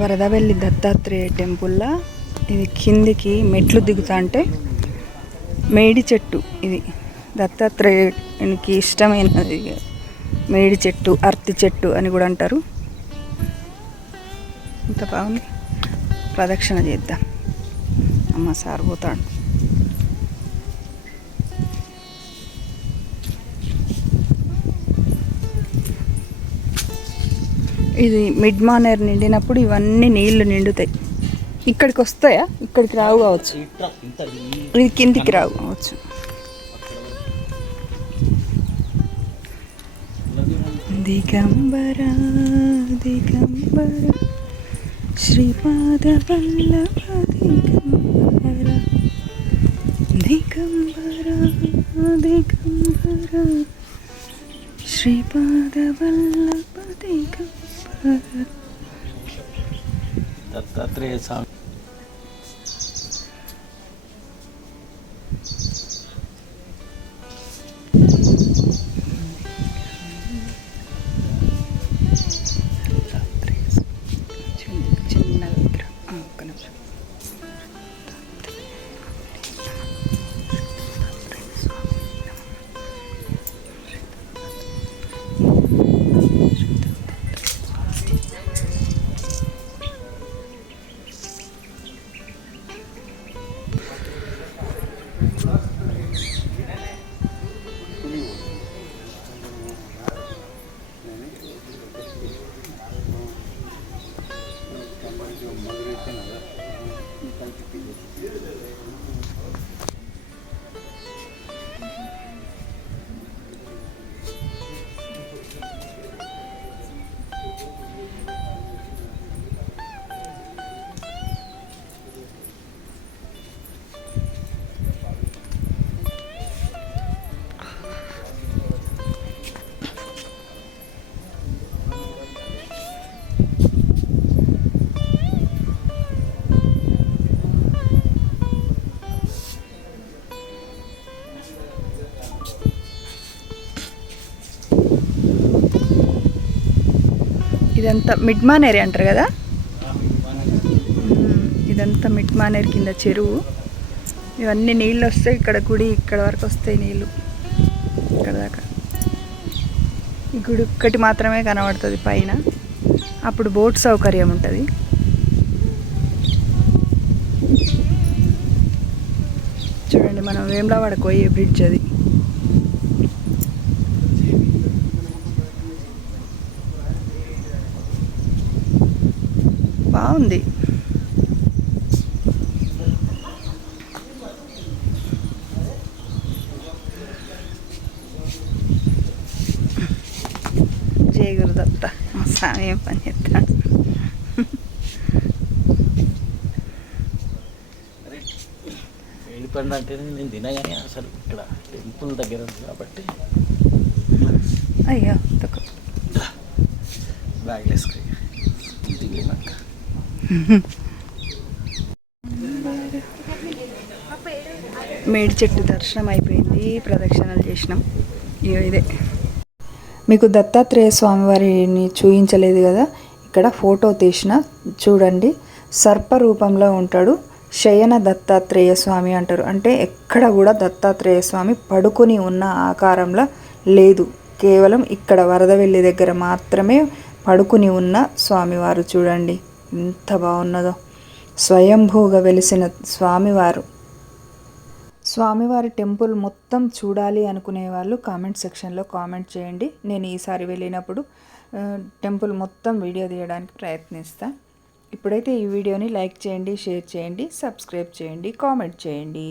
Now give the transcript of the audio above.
వరదవెల్లి దత్తాత్రేయ టెంపుల్లో ఇది కిందికి మెట్లు దిగుతా అంటే మేడి చెట్టు, ఇది దత్తాత్రేయునికి ఇష్టమైనది. మేడి చెట్టు, అర్తి చెట్టు అని కూడా అంటారు. ఇంత బాగుంది. ప్రదక్షిణ చేద్దాం. అమ్మ సార్ పోతాడు. ఇది మిడ్ మానేర్ నిండినప్పుడు ఇవన్నీ నీళ్లు నిండుతాయి. ఇక్కడికి వస్తాయా? ఇక్కడికి రావు కావచ్చు, ఇది కిందికి రావు కావచ్చు. దిగంబర దిగంబర శ్రీపాద వల్లభ దిగంబర దిగంబర దిగంబర శ్రీపాద వల్లభ దిగంబర. దత్తాత్రేయ స్వామి ఇదంతా మిడ్ మానేర్ అంటారు కదా. ఇదంతా మిడ్ మానేర్ కింద చెరువు. ఇవన్నీ నీళ్ళు వస్తాయి. ఇక్కడ గుడి ఇక్కడ వరకు వస్తాయి నీళ్ళు, ఇక్కడ దాకా. ఈ గుడి ఒక్కటి మాత్రమే కనబడుతుంది పైన. అప్పుడు బోట్ సౌకర్యం ఉంటుంది. చూడండి, మనం వేములవాడకు పోయే బ్రిడ్జ్ అది. బాగుంది. జయ గురుదత్త. మా స్వామి ఏం పని చేస్తాడు. ఏడిపండు అంటే నేను తినగానే అసలు ఇక్కడ టెంపుల్ దగ్గర ఉంది కాబట్టి. అయ్యో తక్కువ బ్యాగ్ వేసుకో. మేడి చెట్టు దర్శనం అయిపోయింది. ప్రదక్షిణలు చేసినాం. ఇదే మీకు దత్తాత్రేయ స్వామి వారిని చూపించలేదు కదా, ఇక్కడ ఫోటో తీసిన చూడండి. సర్ప రూపంలో ఉంటాడు. శయన దత్తాత్రేయ స్వామి అంటారు. అంటే ఎక్కడ కూడా దత్తాత్రేయ స్వామి పడుకొని ఉన్న ఆకారంలో లేదు. కేవలం ఇక్కడ వరదవెల్లి దగ్గర మాత్రమే పడుకుని ఉన్న స్వామివారు. చూడండి ఎంత బాగున్నదో. స్వయంభూగా వెలిసిన స్వామివారు. స్వామివారి టెంపుల్ మొత్తం చూడాలి అనుకునే వాళ్ళు కామెంట్ సెక్షన్లో కామెంట్ చేయండి. నేను ఈసారి వెళ్ళినప్పుడు టెంపుల్ మొత్తం వీడియో తీయడానికి ప్రయత్నిస్తాను. ఇప్పుడైతే ఈ వీడియోని లైక్ చేయండి, షేర్ చేయండి, సబ్స్క్రైబ్ చేయండి, కామెంట్ చేయండి.